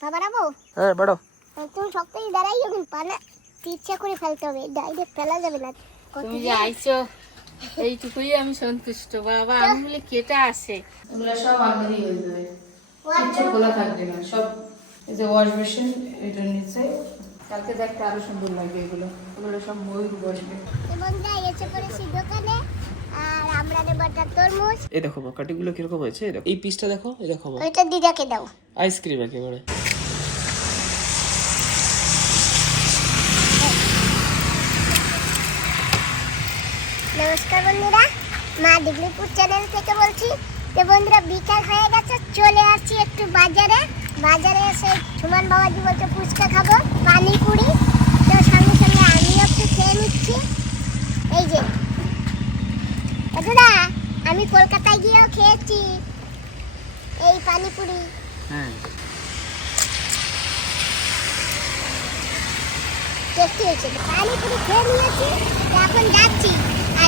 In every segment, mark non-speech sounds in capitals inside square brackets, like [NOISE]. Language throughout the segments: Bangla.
বাবারাবো হ্যাঁ বাড়ো তুমি সপ্তাহে দাঁড়াই যখন পানা ইচ্ছা করে ফেলতে হবে ডাইরেক্ট ফেলা যাবে না। তুমি যে আইছো এইটুকুই আমি সন্তুষ্ট। বাবা আঙুলে কেটে আসে ওগুলো সব আঙুলি হয়ে যাবে। কিচ্ছু খোলা থাকবে না। সব এই যে ওয়াশ বেসিন এটার নিচে। কালকে দেখতে আরও সুন্দর লাগবে এগুলো। ওগুলো সব ময়ূর বসবে। এবং যাই এসে পড়েছি দোকানে আর আমরা নেব একটা তরমুজ। এই দেখো কীরকম হয়েছে? এই পিসটা দেখো এই দেখো ওইটা দিদাকে দাও। আইসক্রিম একেবারে। বন্ধুরা মা ডিগলিপুর চ্যানেল থেকে বলছি তো বন্ধুরা বিকাল হয়ে গেছে চলে আসছি একটু বাজারে। বাজারে এসে সুমন বাবাজি বলছে ফুচকা খাব পানিপুরি তো সঙ্গে সঙ্গে আমিও একটু খেয়ে নিচ্ছি। এই যে। দাদা আমি কলকাতায় গিয়েও খেয়েছি এই পানিপুরি হ্যাঁ। টেস্টি হয়েছে। পানিপুরি খেয়ে নিয়েছি এখন যাচ্ছি।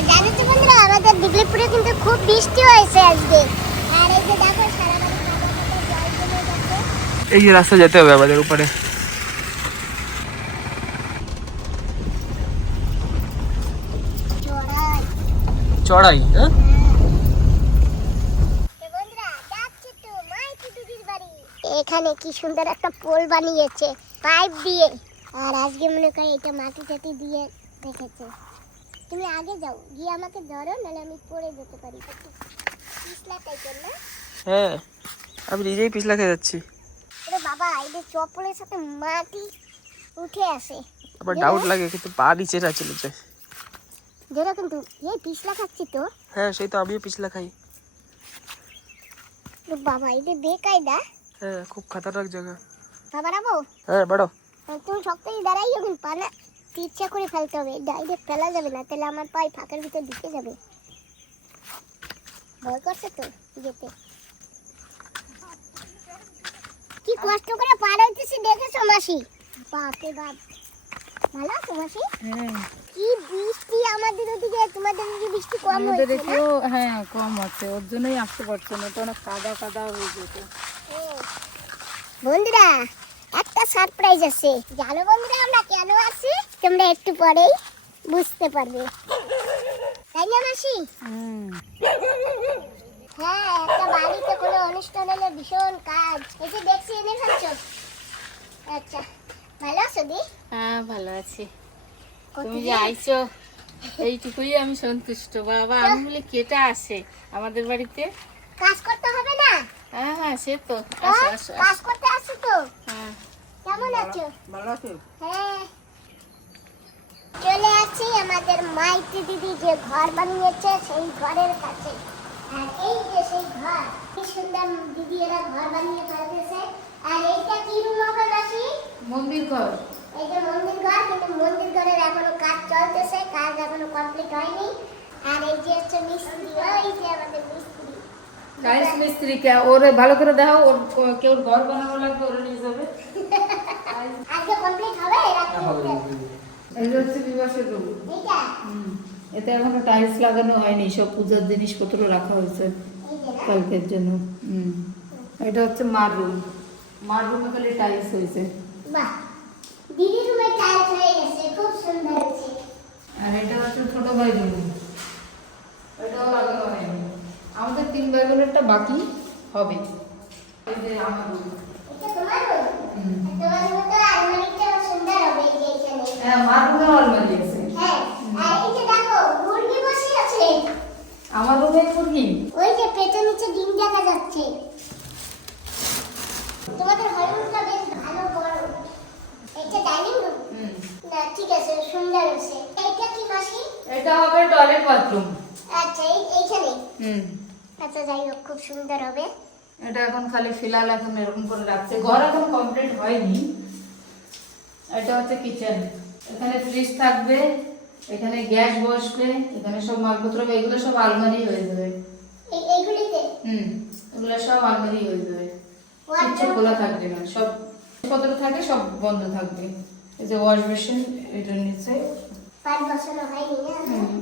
জানো তো বন্ধুরা আমাদের দিগলিপুরে কিন্তু খুব বৃষ্টি হয়েছে আজকে। আর এই যে দেখো সারা এই যে রাস্তা যেতে হবে আমাদের উপরে। চড়াই। হ্যাঁ? বাড়ি। এখানে কি সুন্দর একটা পোল বানিয়েছে পাইপ দিয়ে। আর আজকে মনে করি এটা মাটি টাটি দিয়ে রেখেছে। তুমি আগে যাও গিয়ে আমাকে ধরো নাহলে আমি পড়ে যেতে পারি। পিছলা টাইপের না? হ্যাঁ আমি নিজেই পিছলা খেয়ে যাচ্ছি। আরে বাবা এই যে চপ্পলের সাথে মাটি উঠে আসে। আবার ডাউট লাগে কিন্তু পা নিচে না চলেছে যেটা কিন্তু এই পিছলা খাচ্ছি তো। হ্যাঁ সেই তো আমিও পিছলা খাই। বাবা এই যে বেকায়দা। হ্যাঁ খুব খাতারনাক জায়গা। বাবা রাবো হ্যাঁ বাড়ো তুমি সপ্তাহে দাঁড়াই যখন পানা ইচ্ছা করে ফেলতে হবে। ডাইরেক্ট ফেলা যাবে না তাহলে আমার পায়ে ফাঁকের ভিতর ঢুকে যাবে। ভয় করছে তো যেতে। কি কষ্ট করে পার হইতেছি দেখেছ মাসি? বাপরে বাপ। ভালো আছো মাসি? হ্যাঁ। কি বৃষ্টি আমাদের ওদিকে তোমাদের ওদিকে বৃষ্টি কম আমাদের একটু হ্যাঁ কম আছে। ওর জন্যই আসতে পারছে না তো অনেক কাদা কাদা হয়ে যেত বন্ধুরা একটা সারপ্রাইজ আছে। জানো বন্ধুরা আমরা কেন আসি? তোমরা একটু পরেই বুঝতে পারবে। তাই না মাসি? হ্যাঁ একটা বাড়িতে কোনো অনুষ্ঠান হলে ভীষণ কাজ। এই যে দেখছি এনে ফেলছো? আচ্ছা ভালো আছো দি? হ্যাঁ ভালো আছি। তুমি? যে আইছো এইটুকুই আমি সন্তুষ্ট। বাবা আমি বলি কেটা আসে আমাদের বাড়িতে? কাজ করতে হবে না? হ্যাঁ হ্যাঁ সে তো। আসো হ্যাঁ? আসো। কাজ করতে আসছো তো। হ্যাঁ। কেমন আছো? ভালো আছো? হ্যাঁ। চলে আসছি আমাদের মাইতি দিদি যে ঘর বানিয়েছে সেই ঘরের কাছে। আর এই যে সেই ঘর কি সুন্দর দিদি এরা ঘর বানিয়ে ফেলতেছে আর এইটা কি রুম হবে নাকি? মন্দির ঘর। এই মন্দির ঘর কিন্তু মন্দির ঘরের এখনও কাজ চলতেছে কাজ এখনও কমপ্লিট হয়নি। আর এই যে হচ্ছে মিস্ত্রি ওই যে আমাদের মিস্ত্রি। টাইলস মিস্ত্রি কে ওরে ভালো করে দেখাও ওর কেউ ঘর বানানো লাগবে ওরে নিয়ে যাবে। [LAUGHS] আজকে কমপ্লিট হবে? রাত্রে এই যে হচ্ছে বিবাসের রুম এতে এখনও টাইলস লাগানো হয়নি সব পূজার জিনিসপত্র রাখা হয়েছে কালকের জন্য হুম। এটা হচ্ছে মার রুম মার রুমে খালি টাইলস হয়েছে। দিদি রুমে টাইলস হয়ে গেছে খুব সুন্দর হয়েছে। আর এটা হচ্ছে ছোট ভাই রুম এটাও লাগানো হয়নি। আমাদের তিন ভাই বোনেরটা বাকি হবে। এই যে আমার রুম এটা তোমার রুম তোমার রুমে তো আলমারিটা সুন্দর হবে এই যে। এখানে হ্যাঁ মার রুমে আলমারি আছে হ্যাঁ আর এই যে দেখো মুরগি বসে আছে। আমার রুমে মুরগি। ওই যে পেটের নিচে ডিম দেখা যাচ্ছে। তোমাদের হলরুমটা বেশ ভালো বড়। এটা ডাইনিং রুম। না ঠিক আছে সুন্দর আছে এইটা কি মাসি? এটা হবে টয়লেট বাথরুম আচ্ছা এই এইখানে? হুম। আচ্ছা যাই হোক খুব সুন্দর হবে। এটা এখন খালি ফিলাল এখন এরকম করে রাখছে। ঘর এখন কমপ্লিট হয়নি। এটা হচ্ছে কিচেন এখানে ফ্রিজ থাকবে এখানে গ্যাস বসবে এখানে সব মালপত্র এগুলো সব আলমারি হয়ে যাবে। হুম এগুলো সব আলমারি হয়ে যাবে। কিচ্ছু খোলা থাকবে না সব পত্র থাকে সব বন্ধ থাকবে। এই যে ওয়াশ বেসিন এটার নিচে। পাঁচ বছর হয়নি না? হুম,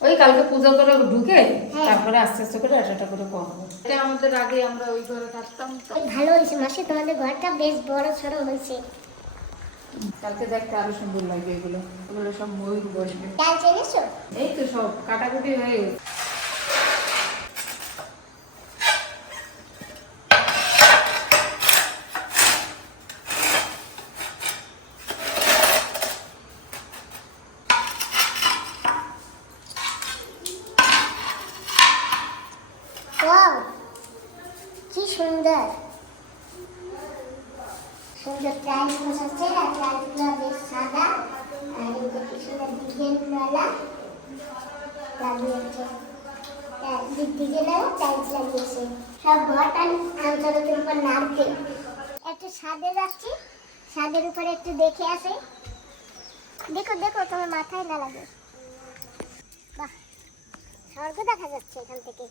ওই কালকে পুজো করে ঢুকে হ্যাঁ। তারপরে আস্তে আস্তে করে একটা করে করব। এটা আমাদের আগে আমরা ওই ঘরে থাকতাম। ভালো হয়েছে মাসি তোমাদের ঘরটা বেশ বড় সড়ো হয়েছে। কালকে দেখতে আরও সুন্দর লাগবে এগুলো। এগুলো সব ময়ূর বসবে। কাল চেনেছো এই তো সব কাটাকুটি হয়ে গেছে ওয়াও কি সুন্দর সুন্দর টাইলস বসাচ্ছে আর টাইলসগুলো বেশ সাদা। আর কি সুন্দর ডিজাইনওয়ালা লাগিয়েছে দিকে টাইলস লাগিয়েছে। সব ঘরটা আমতলার উপর নামতে একটু ছাদে যাচ্ছি ছাদের উপরে একটু দেখে আসে। দেখো দেখো তোমার মাথায় না লাগে। বাহ স্বর্গ দেখা যাচ্ছে এখান থেকে।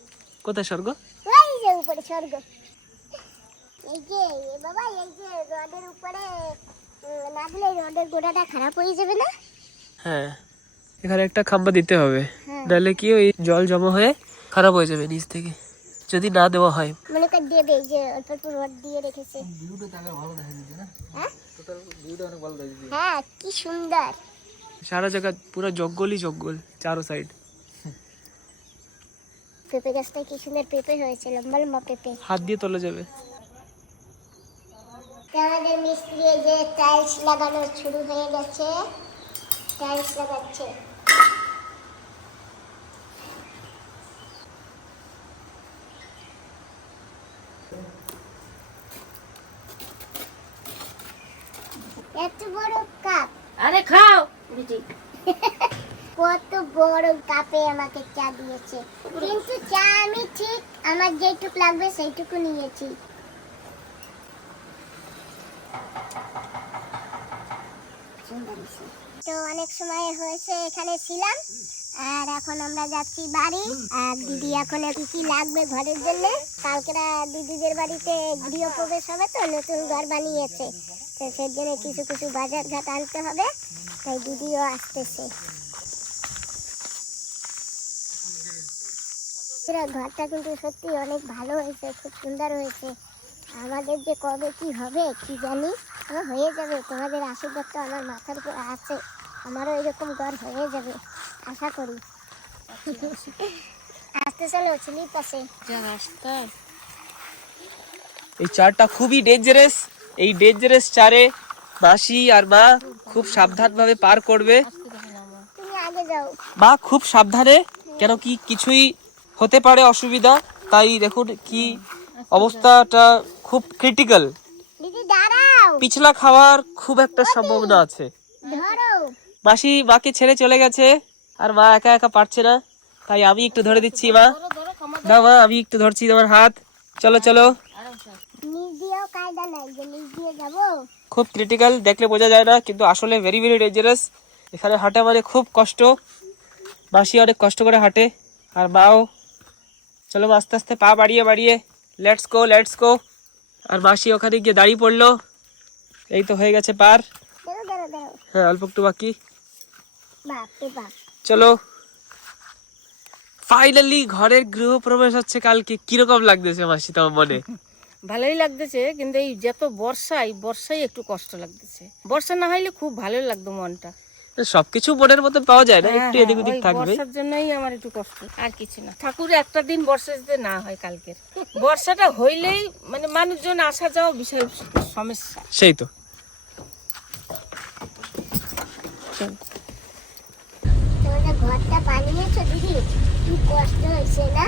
কোথায় স্বর্গ? ওই যে উপরে স্বর্গ। এই যে বাবা এই যে রডের উপরে না দিলে রডের গোড়াটা খারাপ হয়ে যাবে না? হ্যাঁ এখানে একটা খাম্বা দিতে হবে। হ্যাঁ। নাহলে কি ওই জল জমা হয়ে খারাপ হয়ে যাবে নিচ থেকে? যদি না দেওয়া হয়। মনে কর দেবে এই যে অল্প অল্প রড দিয়ে রেখেছে। হ্যাঁ? হ্যাঁ কি সুন্দর। সারা জায়গা পুরো জঙ্গলই জঙ্গল চারো সাইড পেঁপে গাছটায় কি সুন্দর পেঁপে হয়েছে লম্বা লম্বা পেঁপে। হাত দিয়ে তোলা যাবে। আমাদের মিস্ত্রি এই যে টাইলস লাগানো শুরু হয়ে গেছে। টাইলস লাগাচ্ছে। এত বড় কাপ। আরে খাও। বিটি [LAUGHS] কত বড় কাপে আমাকে চা দিয়েছে। কিন্তু চা আমি ঠিক আমার যেটুকু লাগবে সেইটুকু নিয়েছি। তো অনেক সময় হয়েছে, এখানে ছিলাম, আর এখন আমরা যাচ্ছি বাড়ি। আর দিদি এখন কি কি লাগবে ঘরের জন্য? কালকেরা দিদিদের বাড়িতে গৃহপ্রবেশ হবে তো, নতুন ঘর বানিয়েছে। তো সেই জন্য কিছু কিছু বাজার ঘাট আনতে হবে, তাই দিদিও আসতেছে। ঘরটা কিন্তু সত্যি অনেক ভালো হয়েছে, খুব সুন্দর হয়েছে। আমাদের যে কবে কি হবে, কি জানি? তবে হয়ে যাবে। তোমাদের আশীর্বাদ তো আমার মাথার উপর আছে। আমারও এরকম ঘর হয়ে যাবে আশা করি। আসতে চলো যা রাস্তা। এই চারটা খুবই ডেঞ্জারাস এই ডেঞ্জারাস চারে মাসি আর মা খুব সাবধানভাবে পার করবে। তুমি আগে যাও। মা খুব সাবধানে কেন কি কিছুই হতে পারে অসুবিধা। তাই দেখুন কি অবস্থাটা খুব ক্রিটিক্যাল পিছলা খাওয়ার খুব একটা সম্ভাবনা আছে। মাসি মাকে ছেড়ে চলে গেছে। আর মা একা একা পারছে না। তাই আমি একটু ধরে দিচ্ছি মা। না মা আমি একটু ধরছি তোমার হাত। চলো চলো। খুব ক্রিটিক্যাল দেখলে বোঝা যায় না কিন্তু আসলে ভেরি ভেরি ডেঞ্জারাস এখানে হাঁটা মানে খুব কষ্ট। মাসি অনেক কষ্ট করে হাঁটে। আর মাও। চলো আস্তে আস্তে পা বাড়িয়ে বাড়িয়ে। লেটস গো লেটস গো আর মাসি ওখানে গিয়ে দাঁড়িয়ে পড়ল। এই তো হয়ে গেছে পার। হ্যাঁ অল্প একটু বাকি। বাপ রে বাপ। চলো। ফাইনালি ঘরের গৃহপ্রবেশ হচ্ছে কালকে। কীরকম লাগতেছে মাসি তোমার মনে? [LAUGHS] ভালোই লাগতেছে কিন্তু এই যত বর্ষা এই বর্ষায় একটু কষ্ট লাগতেছে। বর্ষা না হইলে খুব ভালো লাগতো মনটা। সবকিছু মনের মতো পাওয়া যায় না হ্যাঁ, একটু হ্যাঁ, এদিক ওদিক থাকবে। বর্ষার জন্যই আমার একটু কষ্ট। আর কিছু না। ঠাকুর একটা দিন বর্ষা যদি না হয় কালকের বর্ষাটা হইলেই মানে মানুষজন আসা যাওয়া বিষয় সমস্যা। সেই তো। তোমরা ঘরটা বানিয়েছো দিদি? কি কষ্ট হয়েছে না?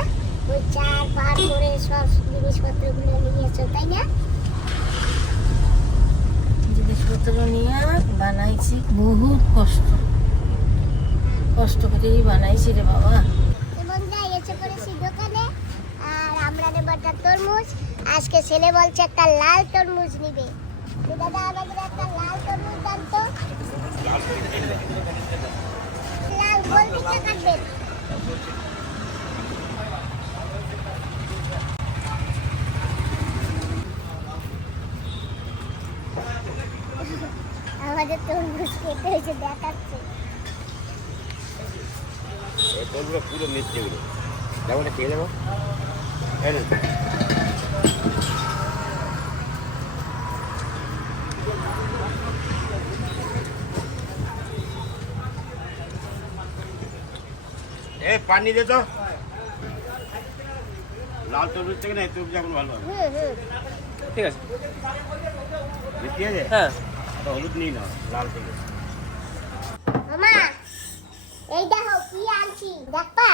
ওই চার পার করে সব জিনিসপত্রগুলো নিয়েছো তাই না? জিনিসপত্র নিয়ে বানাইছি, বহুত কষ্ট। কষ্ট করেই বানাইছি রে বাবা? তরমুজ। আজকে ছেলে বলছে একটা লাল তরমুজ নিবে। দাদা, আমাদের একটা লাল তরমুজ দাম তো। লাল দিকটা কাটবেন আমাদের তরমুজ কেটে হয়েছে দেখাচ্ছে এই পুরো মিষ্টি এগুলো দেখো না খেয়ে দেবো এ পানি দে তো। লাল তরমুজ থেকে না এই তরমুজ এখন ভালো ঠিক আছে। হ্যাঁ। তো হলুদ নিই না লাল থেকে মামা এই দেখো কি আনছি দেখবা?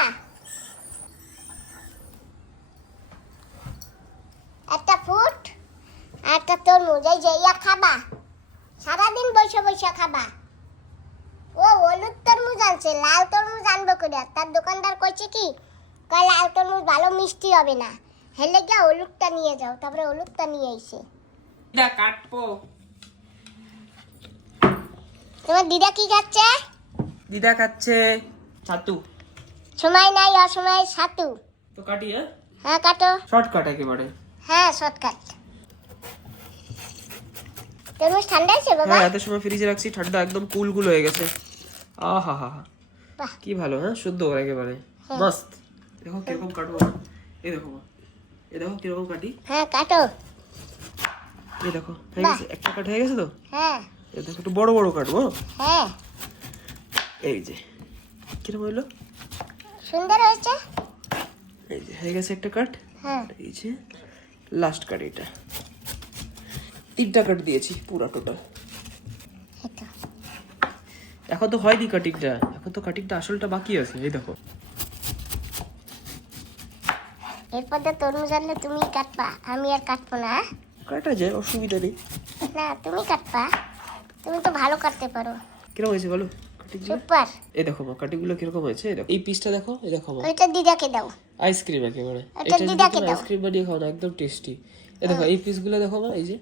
একটা ফুট একটা তরমুজ এই যে ইয়া খাবা। সারাদিন বসে বসে খাবা। ও হলুদ তরমুজ আনছে লাল তরমুজ আনব করে তার দোকানদার কইছে কি কয় লাল তরমুজ ভালো মিষ্টি হবে না। হেলে গিয়া হলুদটা নিয়ে যাও। তারপরে হলুদটা নিয়ে এসে কাটবো। তোমার দিদা কি খাচ্ছে? দিদা খাচ্ছে ছাতু। সময় নাই অসময় সাতু তো কাটি হ্যাঁ? হ্যাঁ কাটো। শর্টকাট একেবারে। হ্যাঁ শর্টকাট। তরমুজ ঠান্ডা আছে বাবা? হ্যাঁ এত সময় ফ্রিজে রাখছি ঠান্ডা একদম কুল কুল হয়ে গেছে। আহা হা হা কি ভালো হ্যাঁ? শুদ্ধ একেবারে। হ্যাঁ। মস্ত। দেখো কীরকম কাটবো এই দেখো। এই দেখো কীরকম কাটি। হ্যাঁ কাটো। এই দেখো হয়ে গেছে? একটা কাট হয়ে গেছে তো? হ্যাঁ। দেখো একটু বড় বড় কাটবো। হ্যাঁ। এই যে কীরকম হইল? সুন্দর হয়েছে। এই যে হয়ে গেছে একটা কাট? হ্যাঁ। এই যে লাস্ট কাট এটা। তিনটা কাট দিয়েছি পুরো টোটাল এখন তো হয়নি কাটিংটা এখন তো কাটিংটা আসলটা বাকি আছে এই দেখো। এরপর তো তরমুজ আনলে তুমি কাটবা আমি আর কাটবো না হ্যাঁ? কাটা যায় অসুবিধা নেই। না তুমি কাটবা। তুমি তো ভালো কাটতে পারো। কীরকম হয়েছে বলো? সুপার। এই দেখো মা কাটিংগুলো কীরকম হয়েছে? এই দেখো। এই পিসটা দেখো এই দেখো মা ওইটা দিদাকে দাও। আইসক্রিম একেবারে। এটা এটা দিদাকে দাও। আইসক্রিম বানিয়ে খাও না একদম টেস্টি এই দেখো এই পিসগুলো দেখো মা এই যে।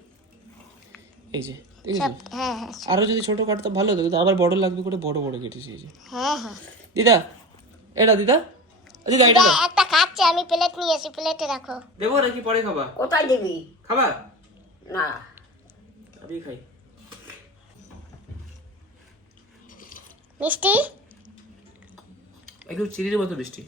এই যে ঠিক আছে? হ্যাঁ হ্যাঁ আরও যদি ছোট কাটতাম ভালো হতো কিন্তু আমার বড় লাগবে করে বড় বড় কেটেছি এই যে। হ্যাঁ হ্যাঁ। দিদা এটা দিদা? দিদা এটা একটা খাচ্ছে আমি প্লেট নিয়ে এসি প্লেটে রাখো। দেবো নাকি পরে খাবা? কোথায় দিবি। খাবা? না। আমি খাই। মিষ্টি? একদম চিনির মতো মিষ্টি।